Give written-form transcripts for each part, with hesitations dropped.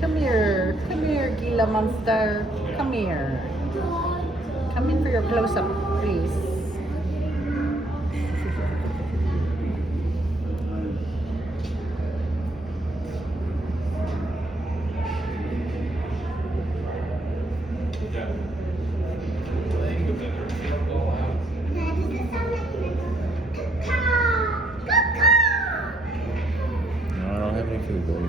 Come here, Gila monster. Come here. Come in for your close-up, please. No, I don't have any food, buddy.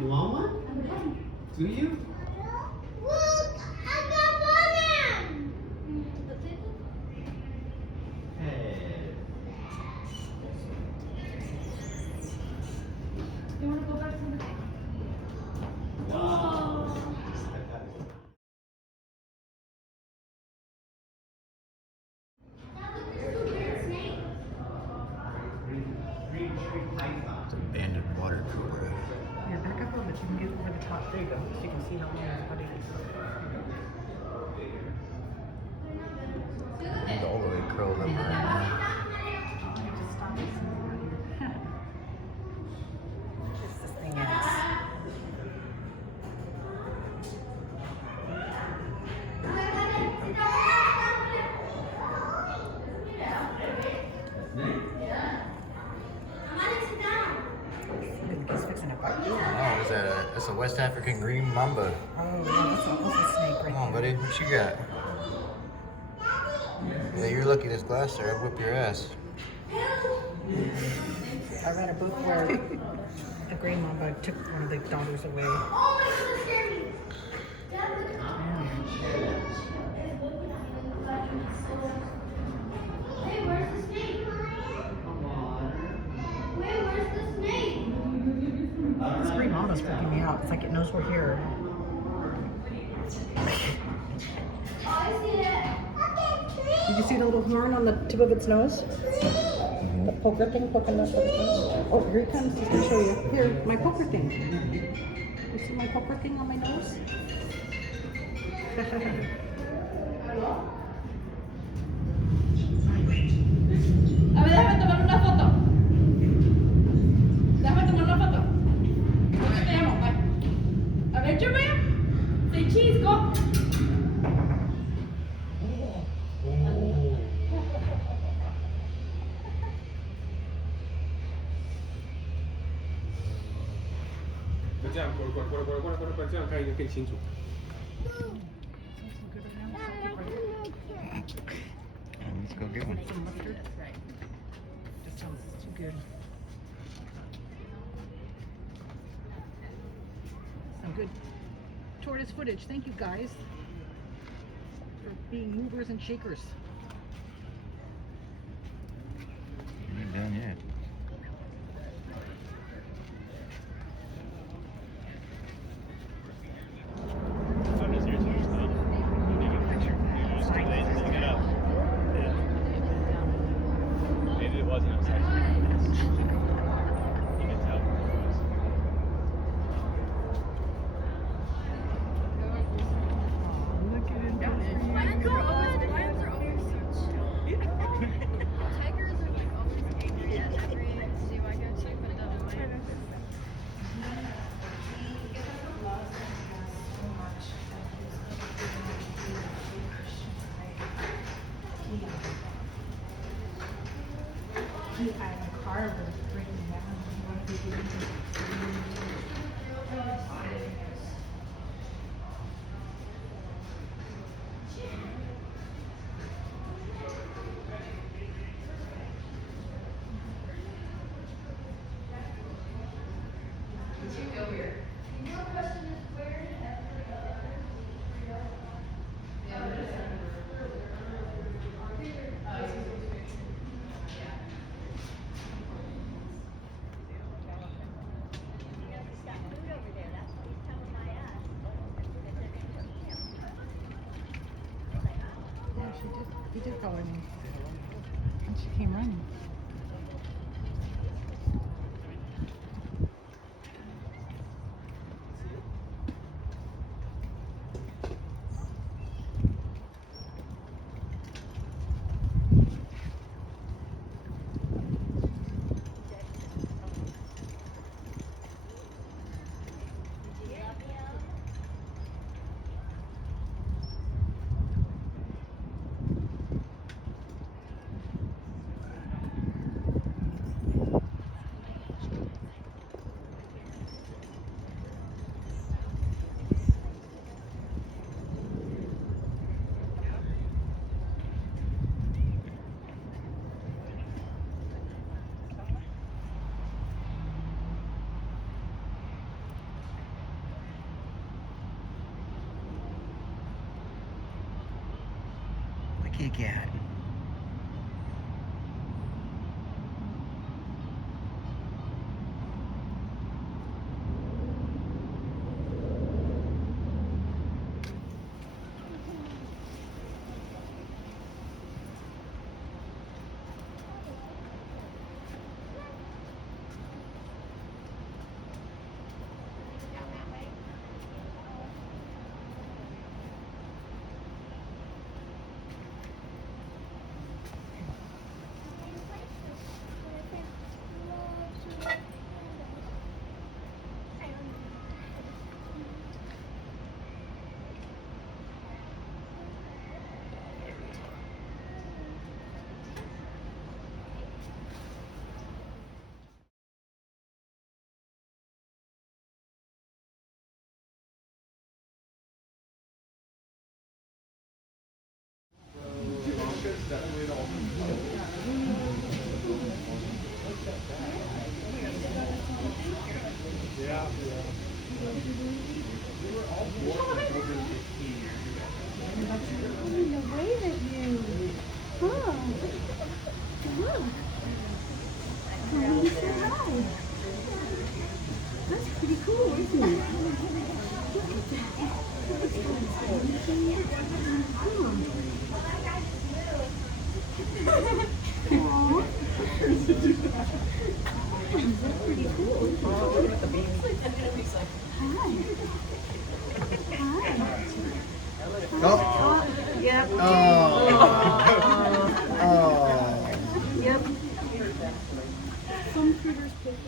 You want one? Do you? Look, I got lemon. Hey. You want to go back to the Wow. It's an abandoned water cooler. Yeah, back up a little bit. You can get over the top. There you go. So you can see how long it is. It's all the way curled up right now. This thing is. He's fixing to bite you. Oh, is that that's a West African green mamba. Oh, that's a snake right Come on, there. buddy. What you got? Yeah, you're lucky this glass there. I'd whip your ass. I read a book where a green mamba took one of the daughters away. Oh, my sister. Hey, where's the snake? Wait, where's the snake? This green mamba's freaking me out. It's like it knows we're here. Oh, I see it. Did you see the little horn on the tip of its nose? The poker thing poking up at its nose. Oh, here he comes. He's gonna show you. Here, my poker thing. You see my poker thing on my nose? A ver, déjame tomar una foto. Déjame tomar una foto. A ver, te llamo, bye. A ver, yo veo. Say cheese, go. Let's go get one. Some mustard. Just sounds too good. Some good tortoise footage. Thank you guys for being movers and shakers. You ain't done yet. Look at it. the car was breaking down. Yeah, he did call her name. And she came running. The Kit Kat. Oh. Yep. Oh. Yep. Some critters pick it.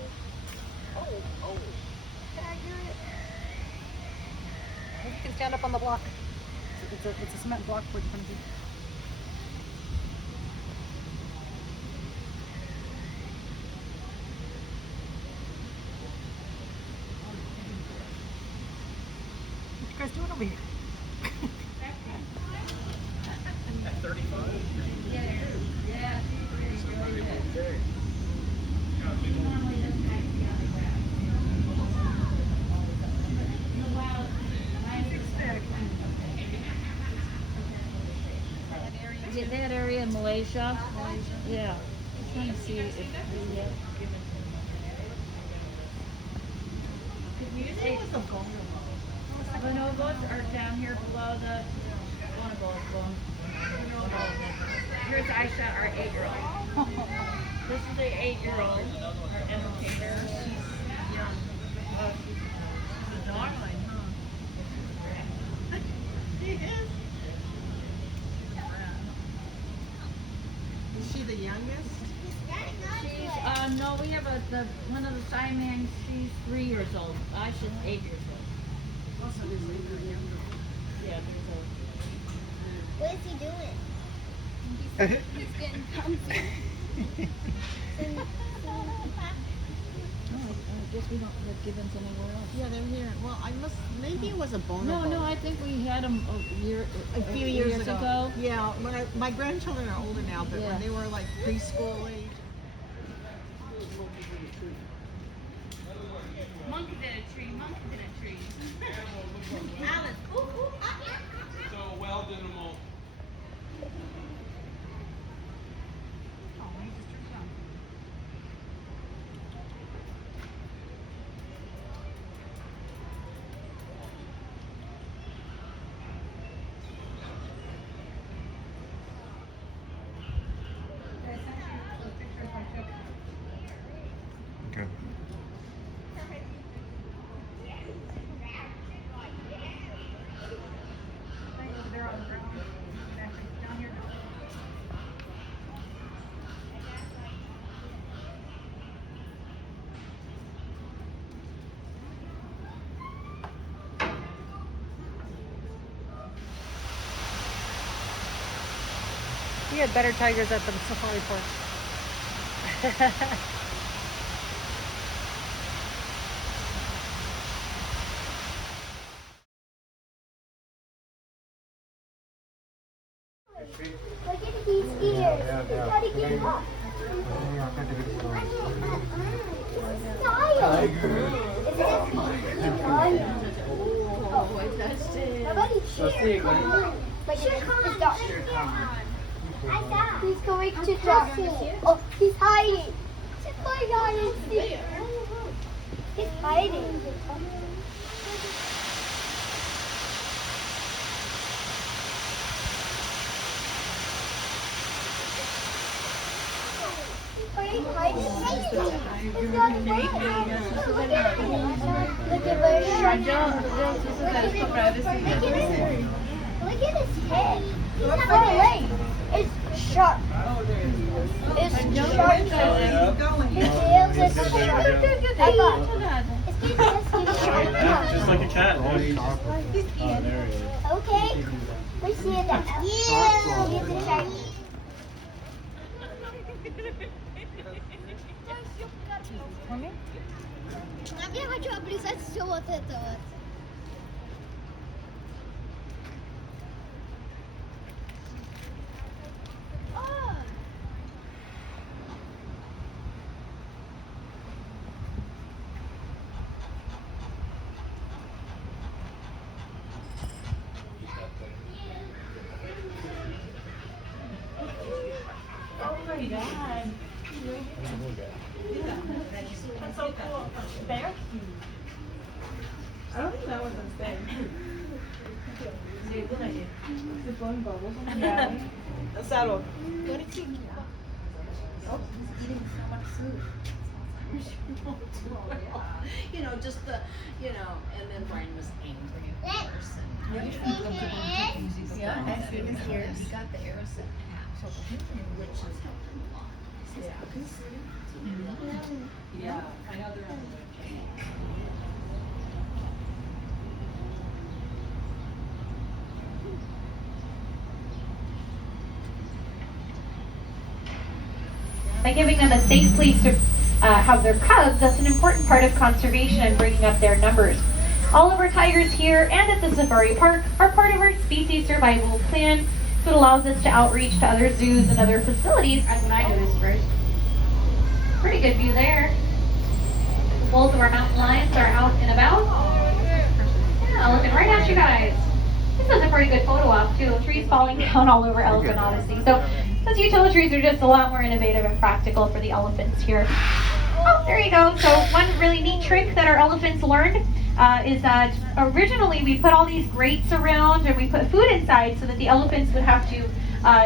You can stand up on the block. It's a cement block for in front of you. What you guys doing over here? That area in Malaysia? Yeah. I'm trying to see if we have given. Bonobos are down here below the bonobos. Here's Aisha, our 8-year-old. This is the 8-year-old, our entertainer. She's young. She's a darling, huh? She is. Is she the youngest? She's, no, we have one of the Siamang, she's 3 years old. Aisha's 8 years old. Also, is younger. Yeah, there's What is he doing? He's He's getting comfy. I guess we don't have gibbons anywhere else. Yeah, they're here. Well, maybe it was a bonobo. No, I think we had them a few years ago. Yeah, my grandchildren are older now, but Yeah. when they were like preschool age. Monkeys in a tree, monkeys in a tree. Alice, ooh, ooh, ah, ah. So well done them all. Okay. We had better tigers at the safari park. Look at these ears. You gotta get up. Tiger. Is it a tiger? Oh, that's it. Nobody Sure Khan. But Sure Khan. He's going to drop it. Oh, he's hiding. Poor guy is here. He's hiding. Are you hiding? He's got a baby. Look at where Look at his head. He's not got a leg. It's sharp. It's sharp. His tail is sharp. Just like a cat. Okay. We see it now. Yeah. He's a shark. Я хочу облизать все вот это вот. Oh my god. That's so cool. Thank you. I don't think that was a thing. Sí, buena idea. Se ponen bubbles on the eye. Settle. What is he? Oh, he's eating so much food. You know, just the, and then Brian was angry, of course. Yeah, I see this here. He got the Aeroset hat, which is helping a lot. Yeah, I know they're on the way. By giving them a safe place to have their cubs, that's an important part of conservation and bringing up their numbers. All of our tigers here and at the safari park are part of our species survival plan, so it allows us to outreach to other zoos and other facilities. That's what I noticed first. Pretty good view there. Both of our mountain lions are out and about. Yeah, looking right at you guys. This is a pretty good photo op too. Trees falling down all over Elephant Odyssey. So those utilitarians are just a lot more innovative and practical for the elephants here. Oh, there you go. So one really neat trick that our elephants learned is that originally we put all these grates around and we put food inside so that the elephants would have to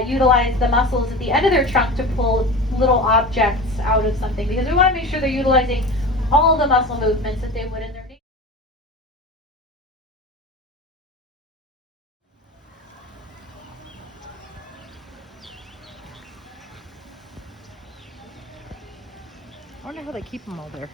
utilize the muscles at the end of their trunk to pull little objects out of something, because we want to make sure they're utilizing all the muscle movements that they would in their nature. I wonder how they keep them all there.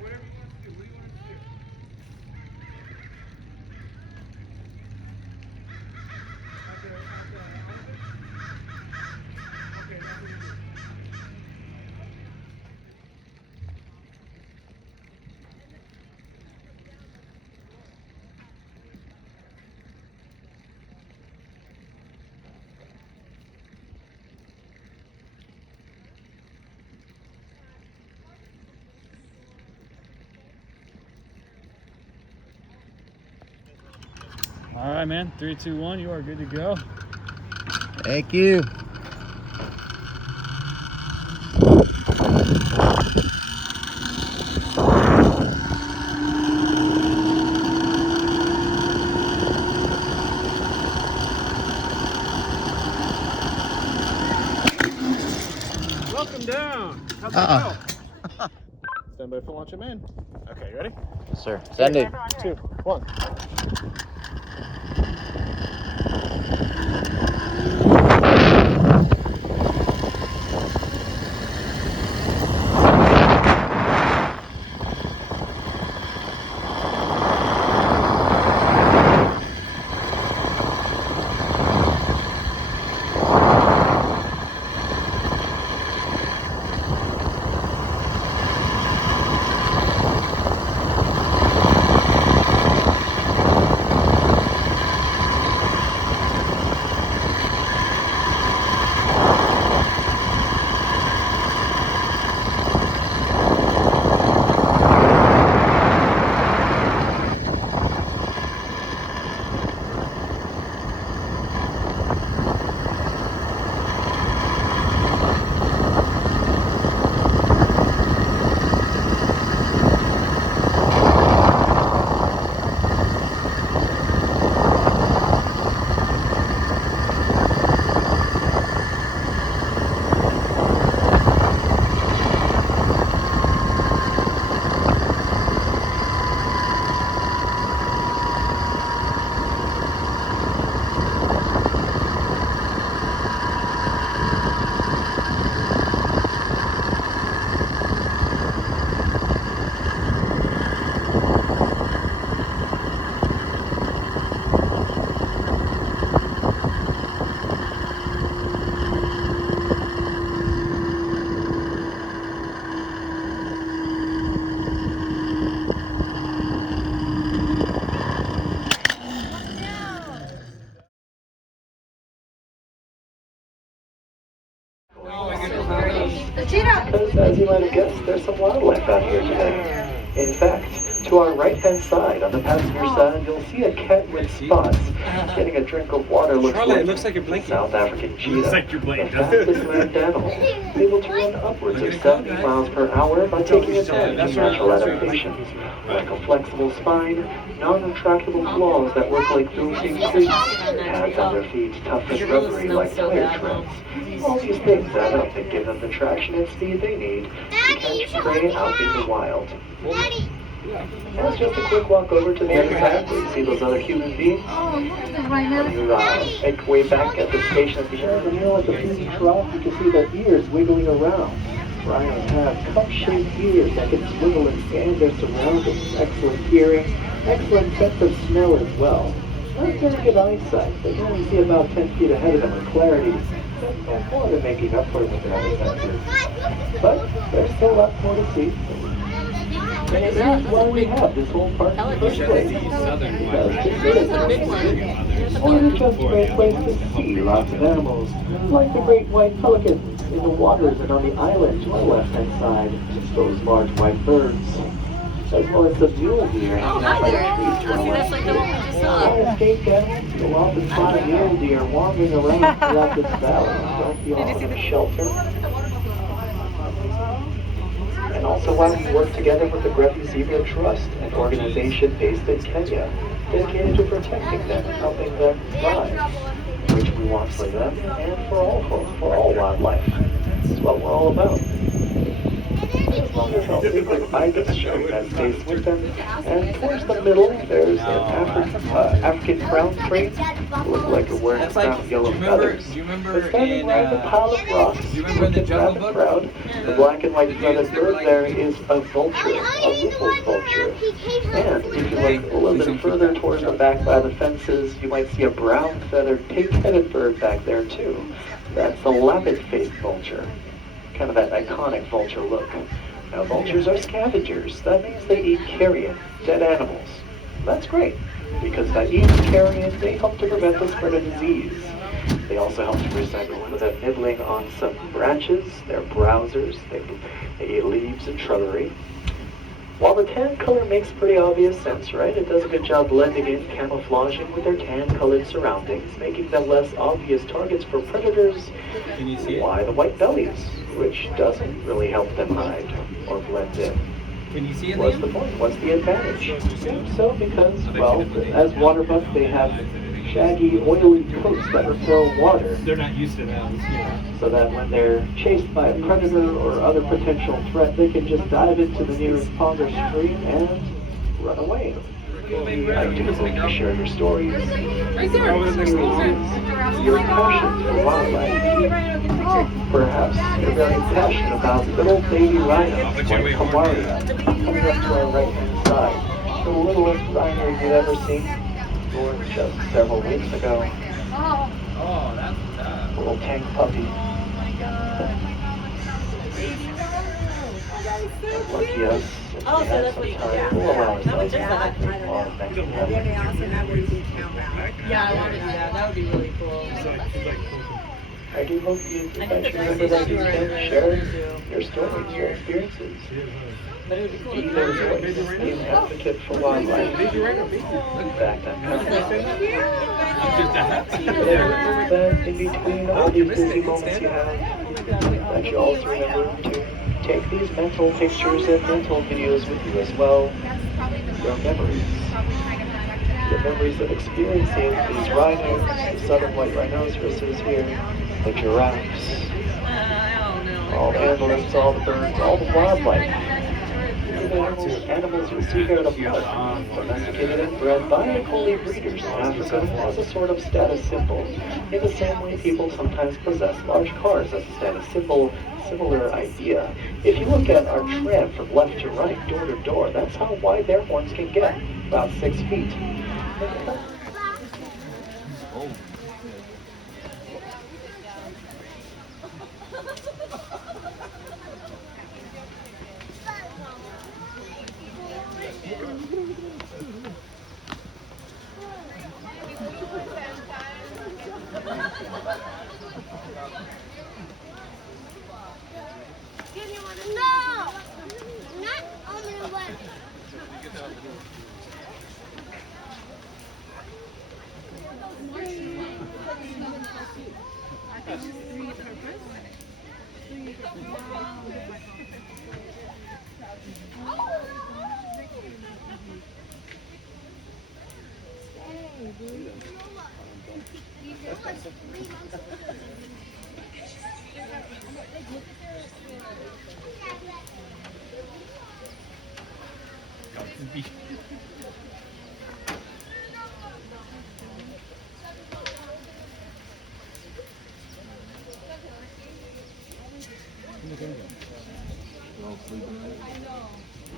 whatever you want to do. What do you want to do? Okay, that's what you do. All right, man. 3, 2, 1. You are good to go. Thank you. Welcome down. How's Uh-uh. it go? Stand by for launch and man. Okay, you ready? Yes, sir. Sending. 2, 1. Because, as you might have guessed, there's some wildlife out here today. In fact, to our right-hand side, on the passenger side, you'll see a cat with spots. Getting a drink of water looks Charlotte, like it looks like you're blinking. South African cheetah. Looks like you're blinking. The fastest land animal, able to run upwards of 70 miles per hour by taking advantage of natural adaptations, like a flexible spine, non-retractable claws that work like built-in cleats, pads on their feet tough and rubbery like tire treads. All these things add up and give them the traction and speed they need to catch prey out in the wild. And it's just a quick walk over to the other side where you see those other human beings. When you make your way back at the station at the end, and at the feeding trough, you can see their ears wiggling around. Rhinos have cup-shaped ears that can swivel and scan their surroundings. Excellent hearing, excellent sense of smell as well. Not very good eyesight. They can only see about 10 feet ahead of them with clarity. And more than making up for it with their other senses. But there's still lots more to see. And that's why we have this whole park in the first place. Because it's only just a great place to see lots of animals, like the great white pelicans in the waters and on the island to our left-hand side, those large white birds, as well as the mule deer. Oh, hi there. See, that's like the one we just saw. Escape them, you'll often find mule deer wandering around throughout this valley. Don't feel out of shelter. And also while we work together with the Greffy Zebra Trust, an organization based in Kenya, dedicated to protecting them and helping them thrive, which we want for them and for all folks, for all wildlife. This is what we're all about. longer healthy, with ibis sharing that space with them. And towards the middle, there's an African crown crane. Look like you're wearing crown yellow feathers. But standing right in the pile of rocks, looking at the crowd, the black and white feathered bird there is a vulture, a rufous vulture. And if you look a little bit further towards the back by the fences, you might see a brown feathered pig-headed bird back there too. That's the lapid-faced vulture. Kind of that iconic vulture look. Now vultures are scavengers. That means they eat carrion, dead animals. That's great, because by eating carrion, they help to prevent the spread of disease. They also help to present with them nibbling on some branches. They're browsers. They eat leaves and shrubbery. While the tan color makes pretty obvious sense, right? It does a good job blending in, camouflaging with their tan-colored surroundings, making them less obvious targets for predators. Can you see it? Why the white bellies, which doesn't really help them hide or blend in. Can you see it? What's the point? What's the advantage? So because, well, as water bucks, they have shaggy, oily coats that repel water. They're not used to that. So that when they're chased by a predator or other potential threat, they can just dive into the nearest pond or stream and run away. I do hope you share your stories, your experiences, your passion for wildlife. Perhaps you're very passionate about little baby rhinos like Kamaria coming up to our right-hand side. The littlest rhino you've ever seen, born just several weeks ago. Oh, that's tough. Little tank puppy. Lucky us. Oh, so that's what you do. We'll allow ourselves that? to take long next to them. Yeah, I want to do that. That would be really cool. I do hope you eventually remember that you can share your stories, your experiences. But it would be cool Be to their voice, be an advocate for wildlife. In fact, I'm confident that in between all these busy moments you have, that you also remember to take these mental pictures and mental videos with you as well. Your memories. Your memories of experiencing these rhinos, the southern white rhinoceroses here, the giraffes, all the antelopes, all the birds, all the wildlife. Animals you see here in the park, domesticated and bred by equally breeders in Africa as a sort of status symbol. In the same way people sometimes possess large cars as a status symbol, similar idea. If you look at our tram from left to right, door to door, that's how wide their horns can get, about 6 feet.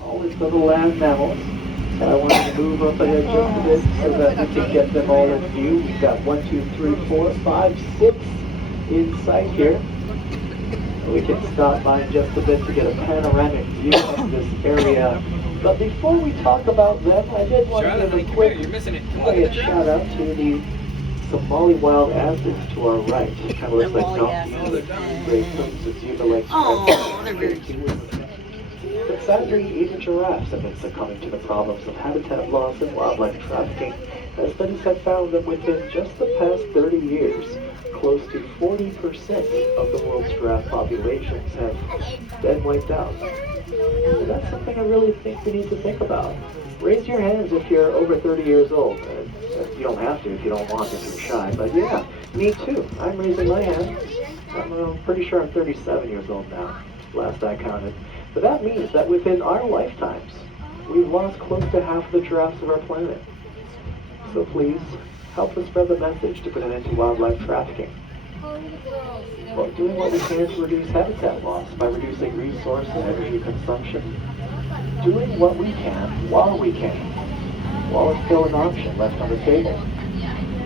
Always for the land mammals. And I wanted to move up ahead just a bit so that we can get them all in view. We've got 1, 2, 3, 4, 5, 6 in sight here. We can stop by just a bit to get a panoramic view of this area. But before we talk about them, I did want to give a quick quiet shout out to the Somali wild asses to our right. It kind of looks like donkeys with great coats of zebra legs. Oh, they're very cute. But sadly, even giraffes have been succumbing to the problems of habitat loss and wildlife trafficking, as studies have found that within just the past 30 years, close to 40% of the world's giraffe populations have been wiped out. And that's something I really think we need to think about. Raise your hands if you're over 30 years old. You don't have to if you don't want, if you're shy. But yeah, me too. I'm raising my hand. I'm pretty sure I'm 37 years old now. last I counted. But that means that within our lifetimes, we've lost close to half the giraffes of our planet. So please, help us spread the message to put an end to wildlife trafficking. Well, doing what we can to reduce habitat loss by reducing resource and energy consumption. Doing what we can, while it's still an option left on the table.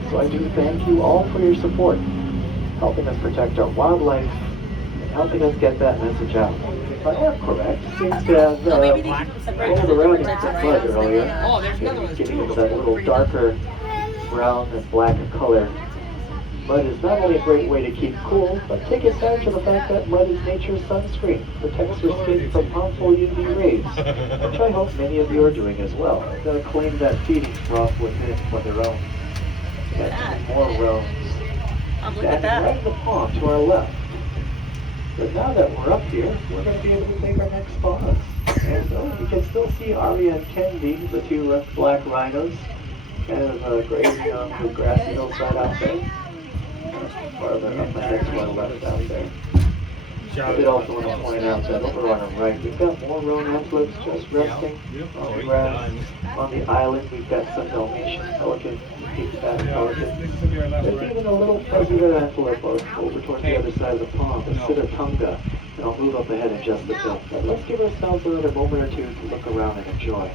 So I do thank you all for your support, helping us protect our wildlife, and helping us get that message out. If I am correct, seems to have rolled around in some mud earlier. Oh, there's another one. It's getting into that little darker brown and black color. Mud is not only a great way to keep cool, but take advantage of the fact that mud is nature's sunscreen, protects your skin from harmful UV rays, which I hope many of you are doing as well. I'm going to claim that feeding trough within for their own. And more rows. Standing right in the pond to our left. But now that we're up here, we're going to be able to take our next pause. And you can still see Aria and Kendi, the two black rhinos, kind of grazing on the grassy hillside out there. Farther up ahead to our left out there. I did also want to point out that over on our right, we've got more roan antelopes just resting on the grass. On the island, we've got some Dalmatian pelican, peak-back pelican. There's even a little fuzzy red antelope over towards the other side of the pond, the Sitter-Tunga, and I'll move up ahead in just a bit. But let's give ourselves another moment or two to look around and enjoy.